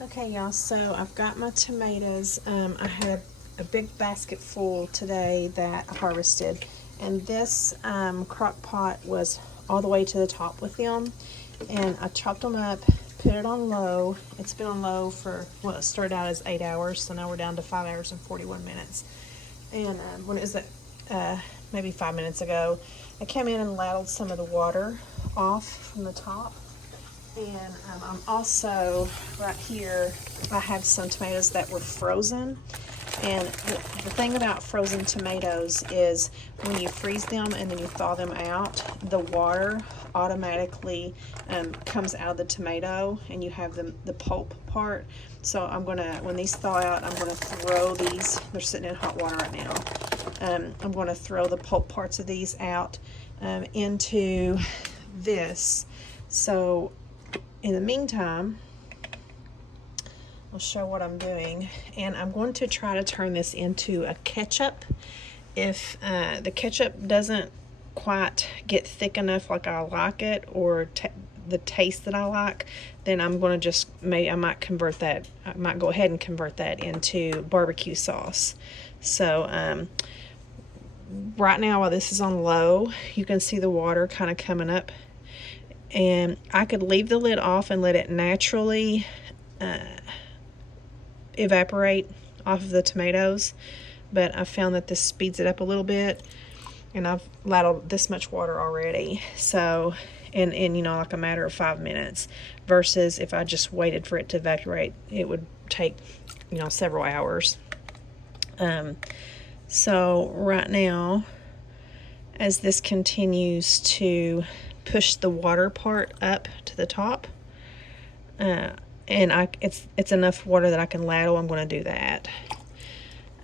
Okay, y'all, so I've got my tomatoes. I had a big basket full today that I harvested, and this crock pot was all the way to the top with them, and I chopped them up, put it on low. It's been on low for, well, it started out as 8 hours, so now we're down to 5 hours and 41 minutes. And when it was maybe 5 minutes ago, I came in and ladled some of the water off from the top. And I'm also, right here, I have some tomatoes that were frozen. And the thing about frozen tomatoes is when you freeze them and then you thaw them out, the water automatically comes out of the tomato and you have the pulp part. So I'm gonna, when these thaw out, I'm gonna throw these, they're sitting in hot water right now. I'm gonna throw the pulp parts of these out into this. So in the meantime, I'll show what I'm doing, and I'm going to try to turn this into a ketchup. If the ketchup doesn't quite get thick enough like I like it, or the taste that I like, then I'm going to just, I might go ahead and convert that into barbecue sauce. So right now, while this is on low, you can see the water kind of coming up. And I could leave the lid off and let it naturally evaporate off of the tomatoes, but I found that this speeds it up a little bit, and I've ladled this much water already. So, in you know, like a matter of 5 minutes, versus if I just waited for it to evaporate, it would take, you know, several hours. So right now, as this continues to push the water part up to the top, and it's enough water that I can ladle, I'm going to do that.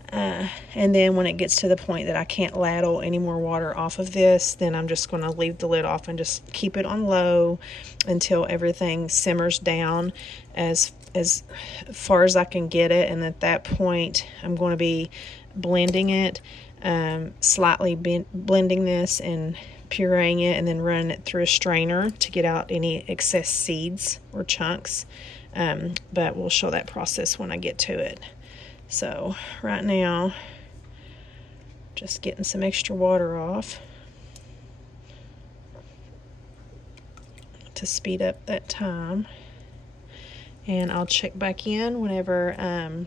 And then when it gets to the point that I can't ladle any more water off of this, then I'm just going to leave the lid off and just keep it on low until everything simmers down as far as I can get it. And at that point, I'm going to be blending it, slightly blending this and pureeing it, and then running it through a strainer to get out any excess seeds or chunks. But we'll show that process when I get to it. So right now, just getting some extra water off to speed up that time. And I'll check back in whenever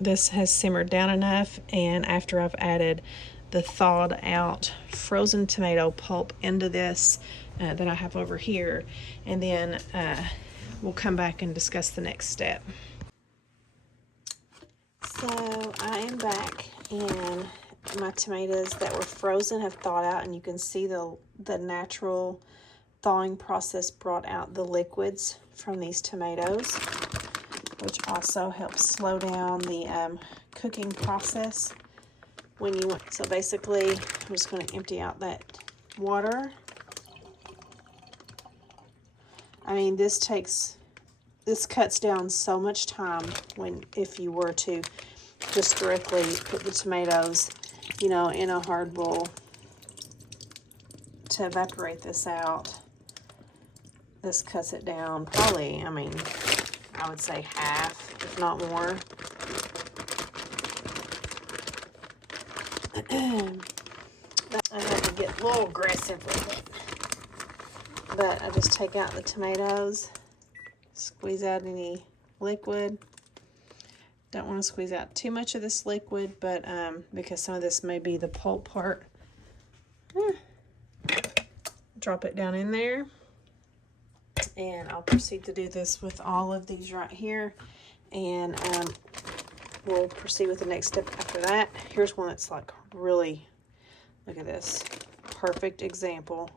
this has simmered down enough, and after I've added the thawed out frozen tomato pulp into this that I have over here, and then we'll come back and discuss the next step. So I am back, and my tomatoes that were frozen have thawed out, and you can see the natural thawing process brought out the liquids from these tomatoes, which also helps slow down the cooking process when you want. So basically, I'm just going to empty out that water. I mean, this cuts down so much time if you were to just directly put the tomatoes, you know, in a hard bowl to evaporate this out. This cuts it down probably, I mean, I would say half, if not more. I have to get a little aggressive with it. But I just take out the tomatoes, squeeze out any liquid. Don't want to squeeze out too much of this liquid, but because some of this may be the pulp part. Drop it down in there. And I'll proceed to do this with all of these right here. And we'll proceed with the next step after that. Here's one that's like really, look at this, perfect example.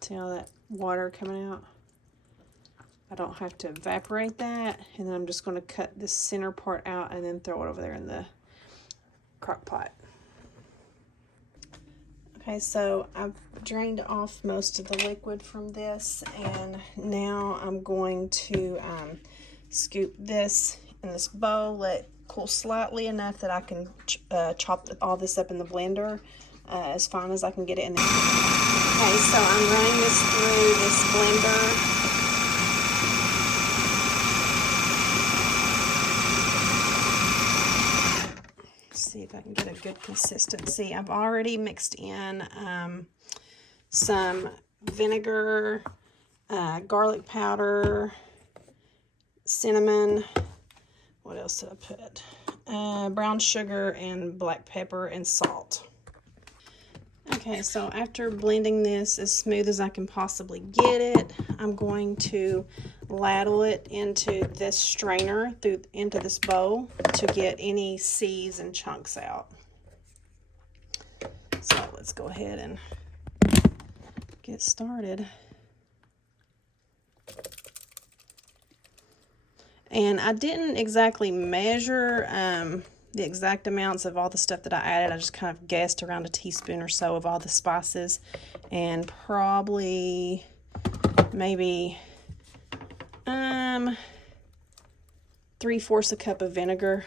See all that water coming out? I don't have to evaporate that. And then I'm just going to cut this center part out and then throw it over there in the crock pot. Okay, so I've drained off most of the liquid from this, and now I'm going to scoop this in this bowl, let it cool slightly enough that I can chop all this up in the blender as fine as I can get it in there. Okay, so I'm running this through this blender. See if I can get a good consistency. I've already mixed in some vinegar, garlic powder, cinnamon. What else did I put? Brown sugar and black pepper and salt. Okay, so after blending this as smooth as I can possibly get it, I'm going to ladle it into this strainer into this bowl to get any seeds and chunks out. So let's go ahead and get started. And I didn't exactly measure the exact amounts of all the stuff that I added. I just kind of guessed around a teaspoon or so of all the spices, and probably maybe 3/4 a cup of vinegar.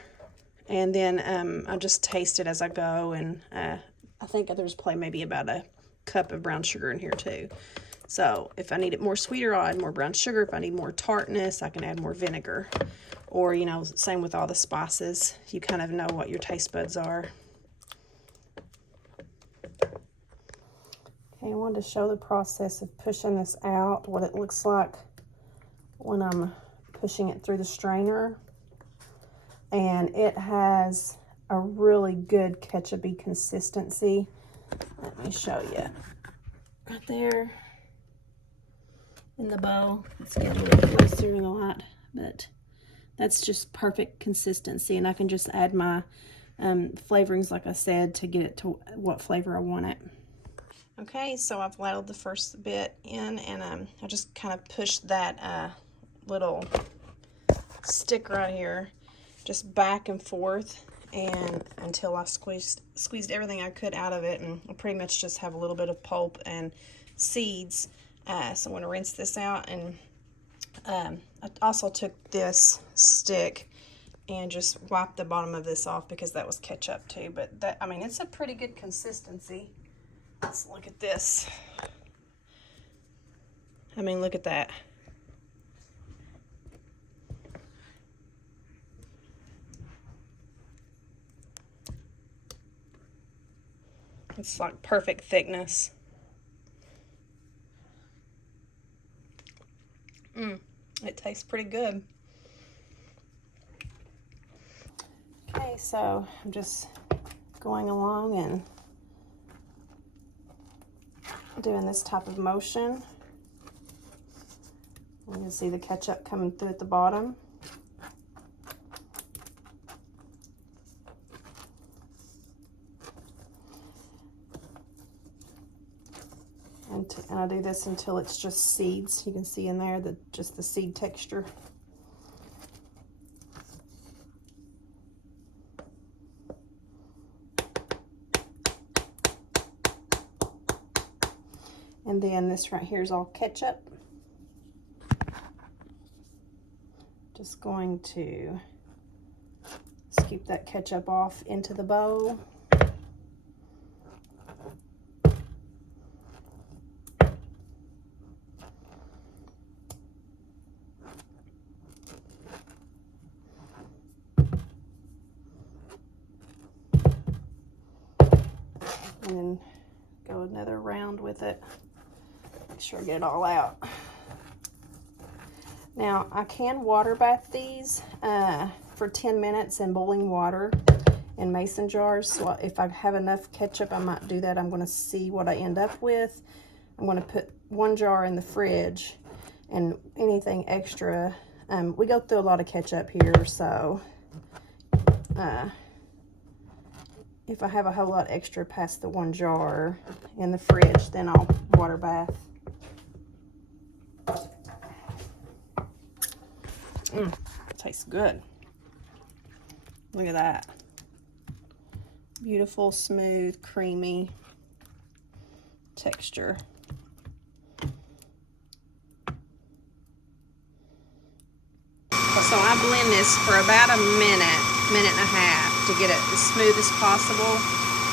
And then I just taste it as I go, and I think there's probably maybe about a cup of brown sugar in here too. So if I need it more sweeter, I'll add more brown sugar. If I need more tartness, I can add more vinegar. Or, you know, same with all the spices. You kind of know what your taste buds are. Okay, I wanted to show the process of pushing this out, what it looks like when I'm pushing it through the strainer. And it has a really good ketchup-y consistency. Let me show you. Right there in the bowl. It's getting a little closer in a lot, but that's just perfect consistency, and I can just add my flavorings, like I said, to get it to what flavor I want it. Okay, so I've ladled the first bit in, and I just kind of pushed that little stick right here just back and forth, and until I squeezed everything I could out of it, and I pretty much just have a little bit of pulp and seeds. So I'm going to rinse this out, and I also took this stick and just wiped the bottom of this off because that was ketchup too. But that, I mean, it's a pretty good consistency. Let's look at this. I mean, look at that. It's like perfect thickness. It tastes pretty good. Okay, so I'm just going along and doing this type of motion. You can see the ketchup coming through at the bottom. And I do this until it's just seeds. You can see in there just the seed texture. And then this right here is all ketchup. Just going to scoop that ketchup off into the bowl. And then go another round with it. Make sure I get it all out. Now, I can water bath these for 10 minutes in boiling water in mason jars. So if I have enough ketchup, I might do that. I'm going to see what I end up with. I'm going to put one jar in the fridge, and anything extra, we go through a lot of ketchup here, so if I have a whole lot extra past the one jar in the fridge, then I'll water bath. Tastes good. Look at that. Beautiful, smooth, creamy texture. So I blend this for about a minute and a half to get it as smooth as possible.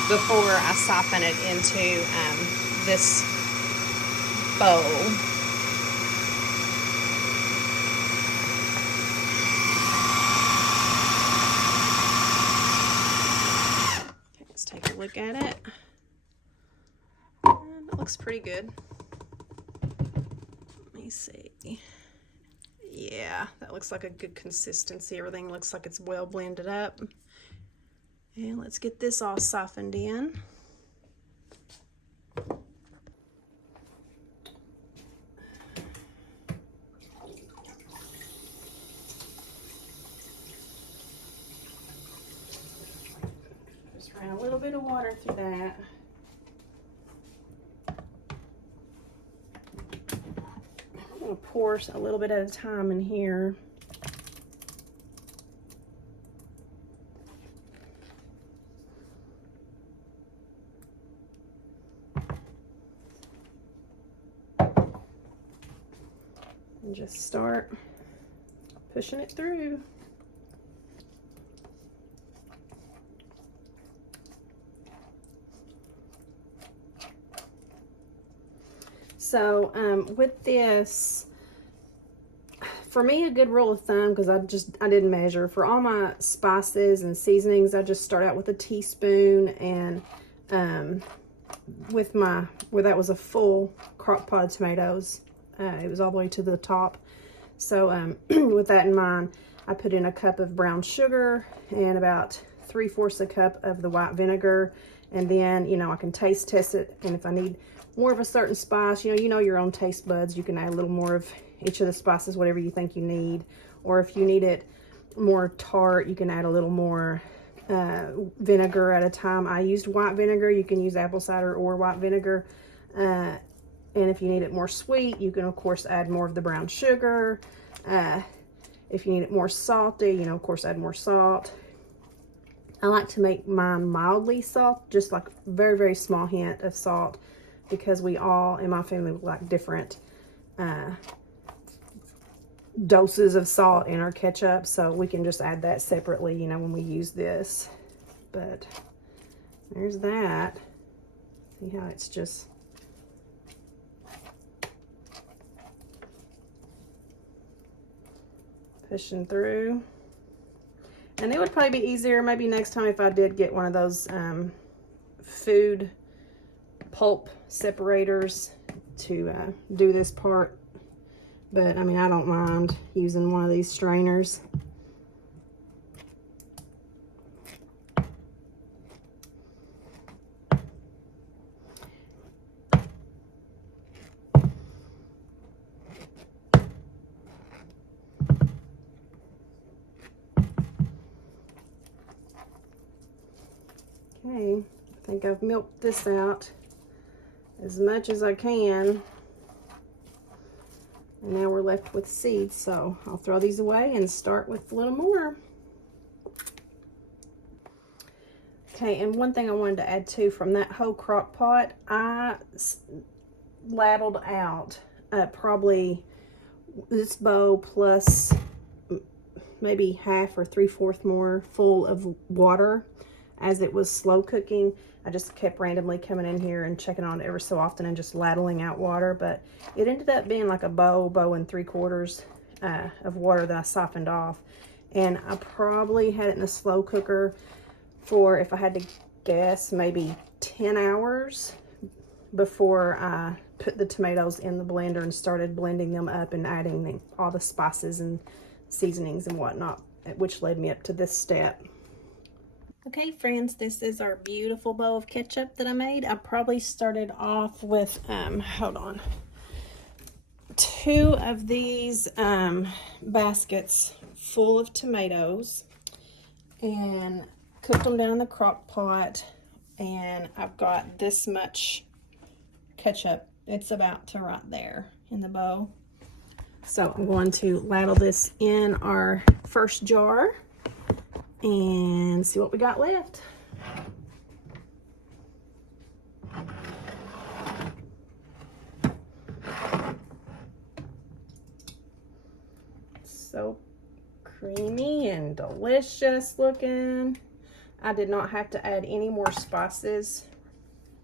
before I soften it into this bowl. Okay, let's take a look at it. And it looks pretty good. Let me see. Yeah, that looks like a good consistency. Everything looks like it's well blended up. And let's get this all softened in. Just ran a little bit of water through that. I'm going to pour a little bit at a time in here. And just start pushing it through. So with this, for me, a good rule of thumb, because I didn't measure, for all my spices and seasonings, I just start out with a teaspoon, and where that was a full crock pot of tomatoes, it was all the way to the top. So with that in mind, I put in a cup of brown sugar and about 3/4 a cup of the white vinegar, and then, you know, I can taste test it, and if I need more of a certain spice, you know your own taste buds, you can add a little more of each of the spices, whatever you think you need. Or if you need it more tart, you can add a little more vinegar at a time. I used white vinegar. You can use apple cider or white vinegar. And if you need it more sweet, you can of course add more of the brown sugar. If you need it more salty, you know, of course add more salt. I like to make mine mildly salt, just like a very, very small hint of salt, because we all in my family like different doses of salt in our ketchup, so we can just add that separately, you know, when we use this. But there's that. See how it's just pushing through. And it would probably be easier maybe next time if I did get one of those food pulp separators to do this part. But I mean, I don't mind using one of these strainers. Okay, I think I've milked this out as much as I can. And now we're left with seeds, so I'll throw these away and start with a little more. Okay, and one thing I wanted to add too, from that whole crock pot, I ladled out probably this bowl plus maybe half or 3/4 more full of water as it was slow cooking. I just kept randomly coming in here and checking on it ever so often and just ladling out water, but it ended up being like a bowl and 3/4 of water that I softened off. And I probably had it in a slow cooker for, if I had to guess, maybe 10 hours before I put the tomatoes in the blender and started blending them up and adding all the spices and seasonings and whatnot, which led me up to this step. Okay, friends, this is our beautiful bowl of ketchup that I made. I probably started off with, hold on, 2 of these baskets full of tomatoes, and cooked them down in the crock pot, and I've got this much ketchup. It's about to right there in the bowl. So I'm going to ladle this in our first jar and see what we got left. So creamy and delicious looking. I did not have to add any more spices,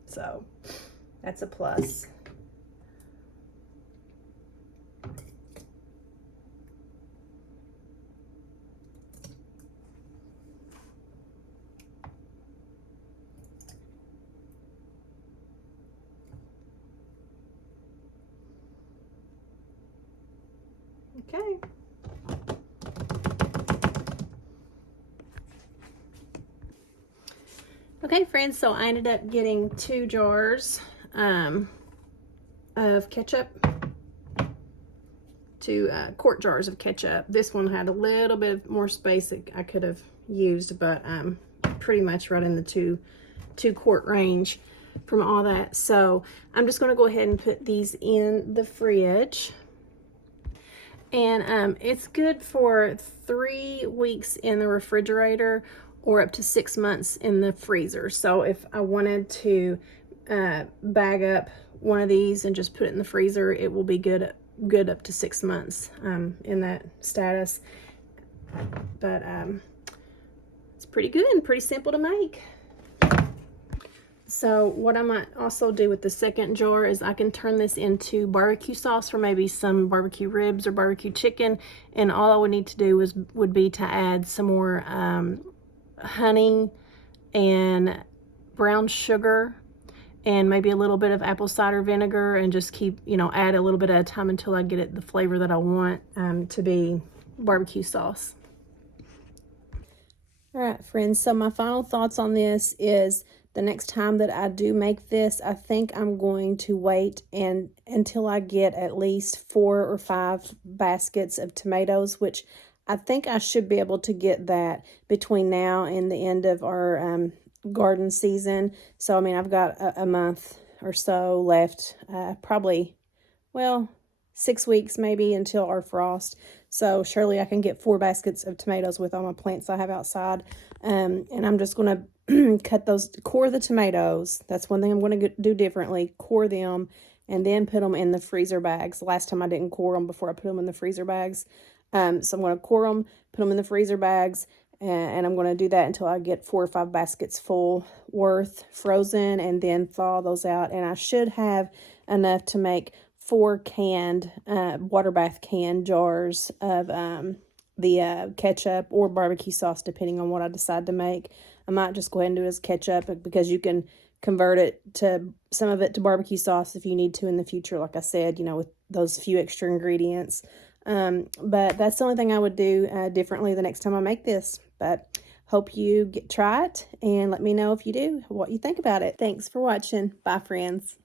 so that's a plus. Okay. Okay, friends, so I ended up getting 2 jars of ketchup, 2 quart jars of ketchup. This one had a little bit more space that I could have used, but pretty much right in the 2 quart range from all that. So I'm just going to go ahead and put these in the fridge. And it's good for 3 weeks in the refrigerator or up to 6 months in the freezer. So if I wanted to bag up one of these and just put it in the freezer, it will be good up to 6 months in that status. But it's pretty good and pretty simple to make. So what I might also do with the second jar is I can turn this into barbecue sauce for maybe some barbecue ribs or barbecue chicken, and all I would need to do would be to add some more honey and brown sugar and maybe a little bit of apple cider vinegar, and just keep, add a little bit at a time until I get it the flavor that I want to be barbecue sauce. All right, friends, so my final thoughts on this is the next time that I do make this, I think I'm going to wait until I get at least 4 or 5 baskets of tomatoes, which I think I should be able to get that between now and the end of our garden season. So, I mean, I've got a month or so left, probably, well, 6 weeks maybe until our frost. So surely I can get 4 baskets of tomatoes with all my plants I have outside. And I'm just going to core the tomatoes. That's one thing I'm going to do differently. Core them and then put them in the freezer bags. Last time I didn't core them before I put them in the freezer bags. So I'm going to core them, put them in the freezer bags, and I'm going to do that until I get 4 or 5 baskets full worth frozen, and then thaw those out. And I should have enough to make 4 canned water bath can jars of the ketchup or barbecue sauce, depending on what I decide to make. I might just go ahead and do it as ketchup, because you can convert some of it to barbecue sauce if you need to in the future, like I said, with those few extra ingredients. But that's the only thing I would do differently the next time I make this. But hope you try it, and let me know if you do, what you think about it. Thanks for watching. Bye, friends.